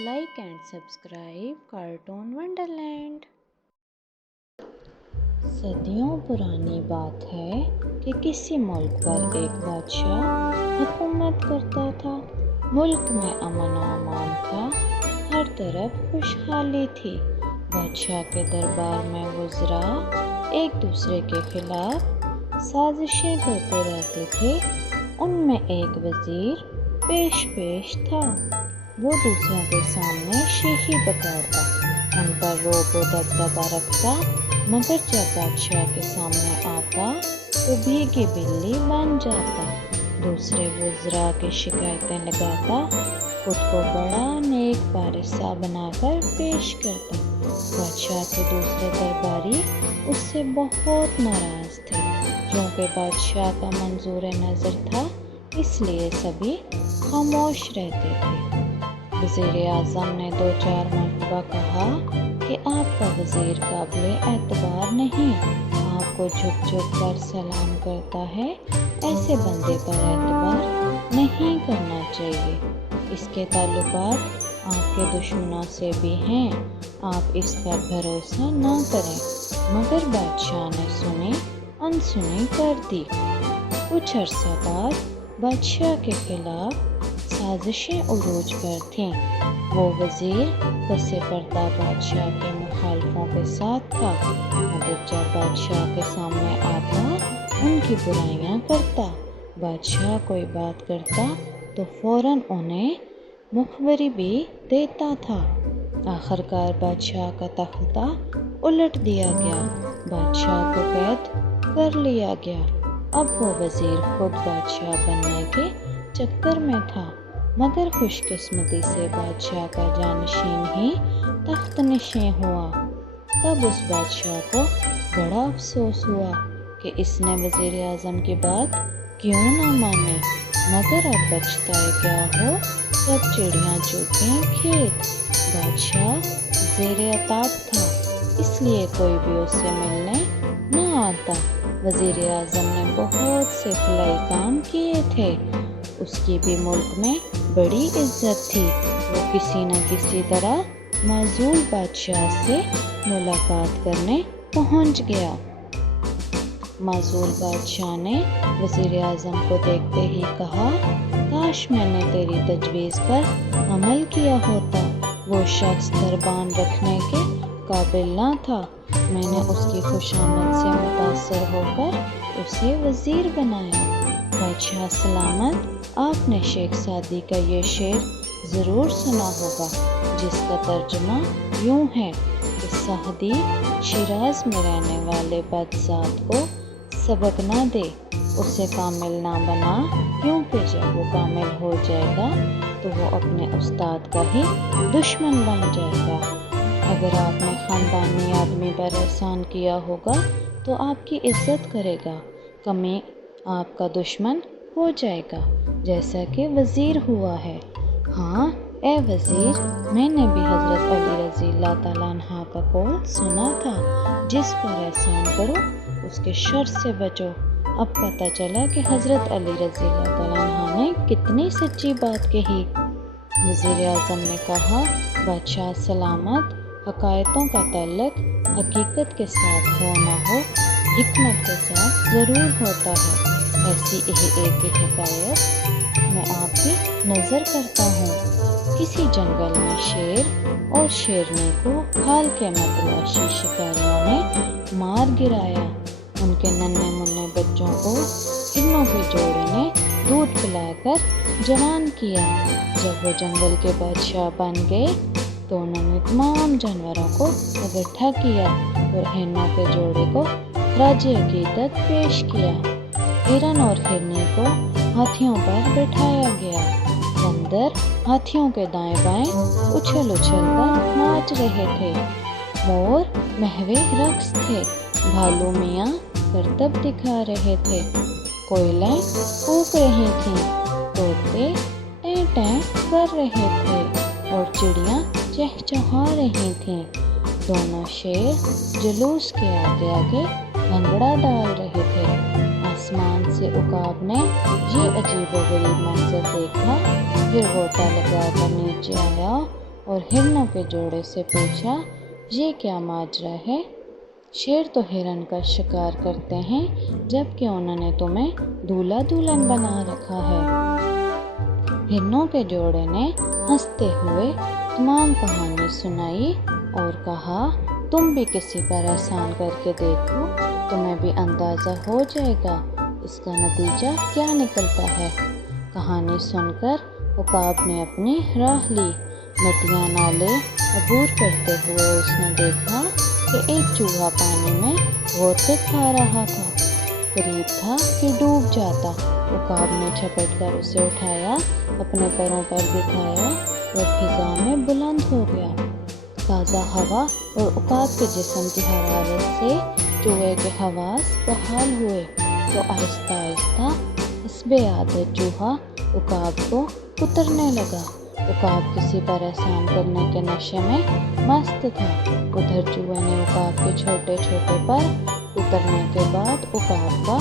like and subscribe Cartoon Wonderland. सदियों पुरानी बात है कि किसी मुल्क पर एक बादशाह हुकूमत करता था। मुल्क में अमन और अमान था, हर तरफ खुशहाली थी। बादशाह के दरबार में वज़रा एक दूसरे के खिलाफ साजिशें करते रहते थे। उनमें एक वज़ीर पेश था। वो दूसरों के सामने शेखी पकड़ता, उन पर रोब व दबदबा रखता, मगर जब बादशाह के सामने आता तो भीगी बिल्ली बन जाता। दूसरे वज़रा की शिकायतें लगाता, खुद को बड़ा नेक बारिसा बनाकर पेश करता। बादशाह के दूसरे दरबारी उससे बहुत नाराज़ थे। क्योंकि बादशाह का मंजूर नज़र था, इसलिए सभी खामोश रहते थे। वज़ीर आज़म ने 2-4 मरतबा कहा कि आपका वज़ीर काबिल एतबार नहीं, आपको झुक झुक कर सलाम करता है, ऐसे बंदे पर एतबार नहीं करना चाहिए। इसके ताल्लुकात आपके दुश्मनों से भी हैं, आप इस पर भरोसा ना करें। मगर बादशाह ने सुनी अनसुनी कर दी। कुछ अरसा बाद बादशाह के खिलाफ साजिशें उरूज पर थीं। वो वज़ीर पसे पर्दा बादशाह के मुखालफों के साथ था, मगर जब बादशाह के सामने आता उनकी बुराइयां करता। बादशाह कोई बात करता तो फ़ौरन उन्हें मुखबरी भी देता था। आखिरकार बादशाह का तख्ता उलट दिया गया, बादशाह को कैद कर लिया गया। अब वो वज़ीर खुद बादशाह बनने के चक्कर में था, मगर खुशकिस्मती से बादशाह का जानशीन ही तख्त नशीं हुआ। तब उस बादशाह को बड़ा अफसोस हुआ कि इसने वज़ीर आज़म की बात क्यों ना मानी। मगर अब बचता क्या हो जब चिड़ियाँ चुगें खेत। बादशाह ज़ेरे अताब था, इसलिए कोई भी उससे मिलने न आता। वज़ीर आज़म ने बहुत से खिलाई काम किए थे, उसकी भी मुल्क में बड़ी इज्जत थी। वो किसी न किसी तरह माज़ूल बादशाह से मुलाकात करने पहुंच गया। माज़ूल बादशाह ने वज़ीर आज़म को देखते ही कहा, काश मैंने तेरी तजवीज़ पर अमल किया होता। वो शख्स दरबान रखने के काबिल ना था, मैंने उसकी खुशामद से मुतासर होकर उसे वज़ीर बनाया। बादशाह सलामत, आपने शेख सादी का ये शेर ज़रूर सुना होगा, जिसका तर्जुमा यूँ है कि सादी शिराज में रहने वाले बदज़ात को सबक ना दे, उसे कामिल ना बना, क्योंकि जब वो कामिल हो जाएगा तो वो अपने उस्ताद का ही दुश्मन बन जाएगा। अगर आपने ख़ानदानी आदमी पर एहसान किया होगा तो आपकी इज्जत करेगा, कमी आपका दुश्मन हो जाएगा, जैसा कि वज़ीर हुआ है। हाँ ए वज़ीर, मैंने भी हज़रत अली रज़ी अल्लाह तआला अन्हा का कौल सुना था, जिस पर एहसान करो उसके शर से बचो। अब पता चला कि हज़रत अली रज़ी अल्लाह तआला अन्हा ने कितनी सच्ची बात कही। वज़ीर आज़म ने कहा, बादशाह सलामत, हकायतों का ताल्लुक हकीकत के साथ हो ना हो, हिकमत के साथ ज़रूर होता है। ऐसी एक हिकायत मैं आपकी नज़र करता हूँ। किसी जंगल में शेर और शेरनी को हाल के मतलाशी शिकारियों ने मार गिराया। उनके नन्हे मुन्ने बच्चों को हिरणों के जोड़े ने दूध पिलाकर जवान किया। जब वो जंगल के बादशाह बन गए तो उन्होंने तमाम जानवरों को इकट्ठा किया और हिरणों के जोड़े को खराज अकीदत पेश किया। हिरन और हिरनी को हाथियों पर बैठाया गया। बंदर हाथियों के दाएं बाएं उछल उछल कर नाच रहे थे। मोर महवे रक्स थे, भालू मियाँ करतब दिखा रहे थे, कोयलें कूक रही थीं, तोते टें टें कर रहे थे और चिड़ियाँ चहचहा रही थीं। दोनों शेर जुलूस के आगे आगे भंगड़ा डाल रहे थे। आसमान से उकाब ने ये अजीबोगरीब मंजर देखा, फिर गोता लगाकर नीचे आया اور ہرنوں کے جوڑے سے پوچھا، یہ کیا ماجرا ہے؟ شیر تو ہرن کا شکار کرتے ہیں جبکہ انہوں نے تمہیں دولہا دلہن بنا رکھا ہے۔ ہرنوں کے جوڑے نے ہنستے ہوئے تمام کہانی سنائی اور کہا، تم بھی کسی پر احسان کر کے دیکھو، تمہیں بھی اندازہ ہو جائے گا اس کا نتیجہ کیا نکلتا ہے۔ کہانی سن کر عقاب نے اپنی راہ لی۔ ندیاں نالے عبور کرتے ہوئے اس نے دیکھا کہ ایک چوہا پانی میں غوطے کھا رہا تھا، قریب تھا کہ ڈوب جاتا۔ عقاب نے جھپٹ کر اسے اٹھایا، اپنے پروں پر بٹھایا اور فضا میں بلند ہو گیا۔ تازہ ہوا اور عقاب کے جسم کی حرارت سے چوہے کے حواس بحال ہوئے تو آہستہ آہستہ حسب عادت چوہا عقاب کو کترنے لگا۔ عقاب کسی پر احسان کرنے کے نشے میں مست تھا۔ ادھر چوہے نے عقاب کے چھوٹے چھوٹے پر کترنے کے بعد عقاب کا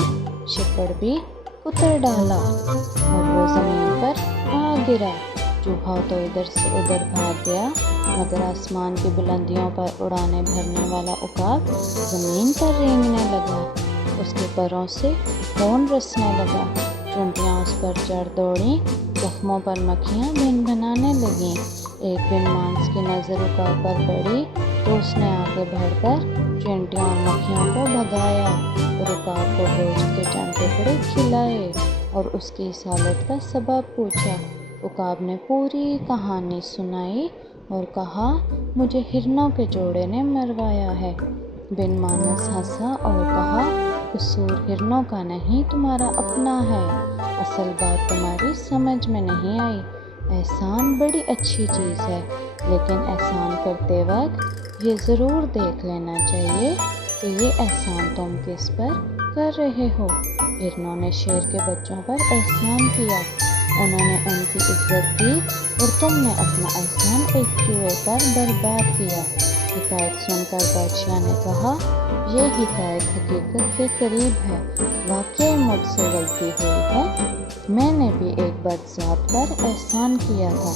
شکڑ بھی کتر ڈالا اور وہ زمین پر آ گرا۔ چوہا تو ادھر سے ادھر بھاگ گیا مگر آسمان کی بلندیوں پر اڑانے بھرنے والا عقاب زمین پر رینگنے لگا۔ اس کے پروں سے خون رسنے لگا، چونٹیاں اس پر چڑھ دوڑیں، زخموں پر مکھیاں بھن بھنانے لگیں۔ ایک بن مانس کی نظر عقاب پر پڑی تو اس نے آگے بڑھ کر چینٹیوں اور مکھیوں کو بھگایا اور عقاب کو گوشت کے چند ٹکڑے کھلائے اور اس کی اس حالت کا سبب پوچھا۔ عقاب نے پوری کہانی سنائی اور کہا، مجھے ہرنوں کے جوڑے نے مروایا ہے۔ بن مانس ہنسا اور کہا، قصور ہرنوں کا نہیں، تمہارا اپنا ہے، اصل بات تمہاری سمجھ میں نہیں آئی۔ احسان بڑی اچھی چیز ہے لیکن احسان کرتے وقت یہ ضرور دیکھ لینا چاہیے کہ یہ احسان تم کس پر کر رہے ہو۔ ہرنوں نے شیر کے بچوں پر احسان کیا، انہوں نے ان کی عزت کی اور تم نے اپنا احسان ایک چوہے پر برباد کیا۔ حکایت سن کر بادشاہ نے کہا، یہ حکایت حقیقت کے قریب ہے، واقعی مجھ سے غلطی ہوئی ہے، میں نے بھی ایک بدذات پر احسان کیا تھا۔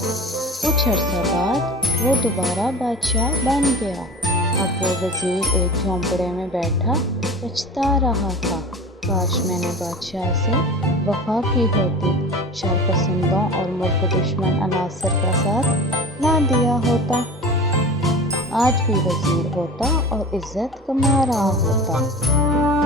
کچھ عرصہ بعد وہ دوبارہ بادشاہ بن گیا۔ اب وہ وزیر ایک جھونپڑے میں بیٹھا پچھتا رہا تھا، کاش میں نے بادشاہ سے وفا کی ہوتی، شرپسندوں اور ملک دشمن عناصر کا ساتھ نہ دیا ہوتا، آج بھی وزیر ہوتا اور عزت کما رہا ہوتا۔